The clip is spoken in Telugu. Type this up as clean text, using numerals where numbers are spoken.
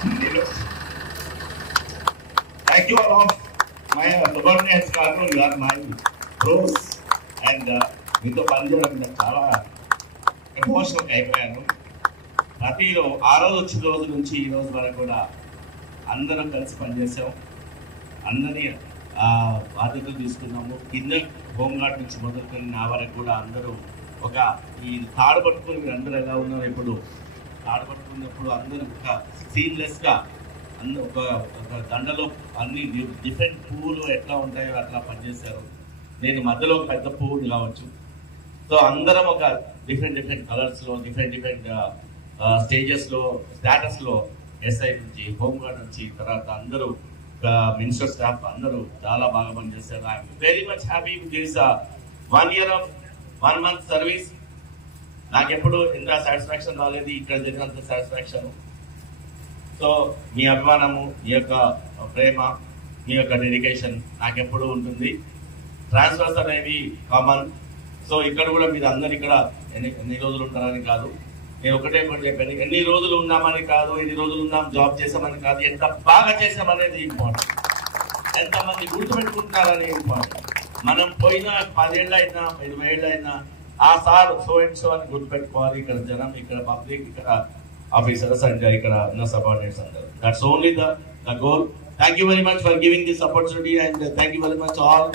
Thank you all of my subordinates, Karnu. You are my pros. And మీతో పనిచేయడం నాకు చాలా ఎమోషనల్గా అయిపోయాను. ప్రతిలో ఆ రోజు వచ్చిన రోజు నుంచి ఈ రోజు వరకు కూడా అందరం కలిసి పనిచేసాం. అందరినీ బాధ్యతలు తీసుకున్నాము. కింద హోంగార్డ్ నుంచి మొదలుకొని నా వరకు కూడా అందరూ ఒక ఈ తాడు పట్టుకుని మీరు అందరూ ఎలా ఉన్నారు, ఇప్పుడు తాడు పట్టుకున్నప్పుడు అందరూ ఒక సీమ్లెస్గా అందరూ ఒక దండలో అన్ని డిఫరెంట్ పువ్వులు ఎట్లా ఉంటాయో అట్లా పనిచేశారు. నేను మధ్యలో ఒక పెద్ద పువ్వులు కావచ్చు. సో అందరం ఒక డిఫరెంట్ కలర్స్లో డిఫరెంట్ స్టేజెస్లో స్టాటస్లో ఎస్ఐ నుంచి హోంగార్డ్ నుంచి తర్వాత అందరూ మినిస్టర్ స్టాఫ్ అందరూ చాలా బాగా పనిచేశారు. I'm very much happy with this 1 year of 1 month service. నాకు ఎప్పుడు ఎంత సాటిస్ఫాక్షన్ రాలేదు, ఇక్కడ జరిగినంత సాటిస్ఫాక్షన్. సో మీ అభిమానము, మీ యొక్క ప్రేమ, మీ యొక్క డెడికేషన్ నాకెప్పుడు ఉంటుంది. ట్రాన్స్ఫర్స్ అనేవి కామన్. సో ఇక్కడ కూడా మీరు అందరు ఇక్కడ ఎన్ని రోజులు ఉంటారని కాదు, నేను ఒకటే చెప్పాను, ఎన్ని రోజులు ఉన్నామని కాదు, ఎన్ని రోజులు ఉన్నాం జాబ్ చేసామని కాదు, ఎంత బాగా చేసామనేది ఇంపార్టెంట్, ఎంతమంది గుర్తుపెట్టుకుంటున్నారని ఇంపార్టెంట్. మనం పోయిన 10 ఏళ్ళు అయినా 20 ఏళ్ళు అయినా ఆ సార్ సో అండ్ సో అని గుర్తుపెట్టుకోవాలి. ఇక్కడ జనం, ఇక్కడ పబ్లిక్, ఇక్కడ ఆఫీసర్స్ అండ్ ఇక్కడ ఉన్న సబార్డినేట్స్ అందరూ. That's only the goal. Thank you very much for giving this opportunity and thank you very much all.